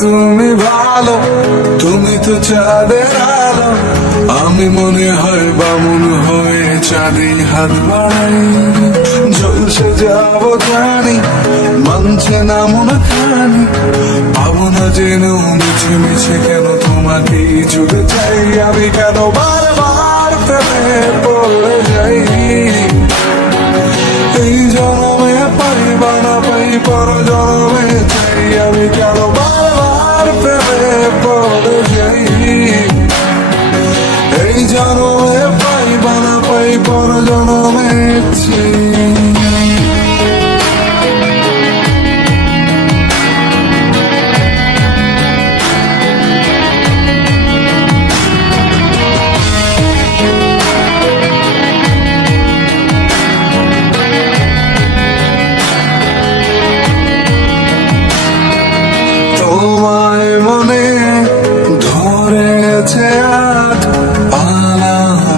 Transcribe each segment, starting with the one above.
তুমি ভালো তুমি তো চাঁদের আমি মনে হয় বামুন হয়ে চাঁদে হাত বাড়াই। ঝলসে যাব জানি মানছে না মন খানি। পাবো না যেন মিছে মিছে কেন তোমাকে ছুটে চাই। আমি কেন বারবার প্রেমে পড়ে যাই? এই জনমে পাইবা না পাই পর জনমে চাই। আমি কেন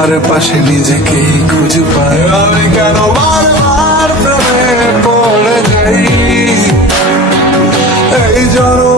তোমার পাশে নিজেকে খুঁজে পাই আমি কেন বারবার পড়ে যাই? এই জনমে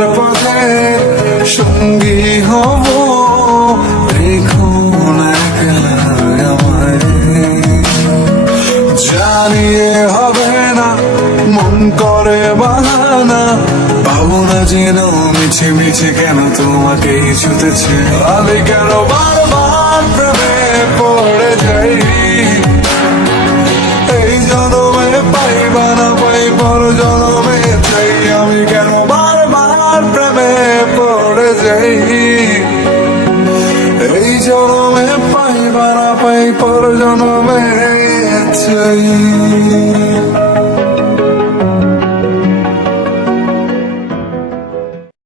পথে সঙ্গী হব রেখো জানিয়ে হবে না, মন করে বাহানা, পাবো না যেন মিছে মিছে কেন তোমাকে ছুতেছে। আমি কেন বারবার প্রেমে পড়ে যাই? যাই এই জনমে পাইবা না পাই পর জনমে চাই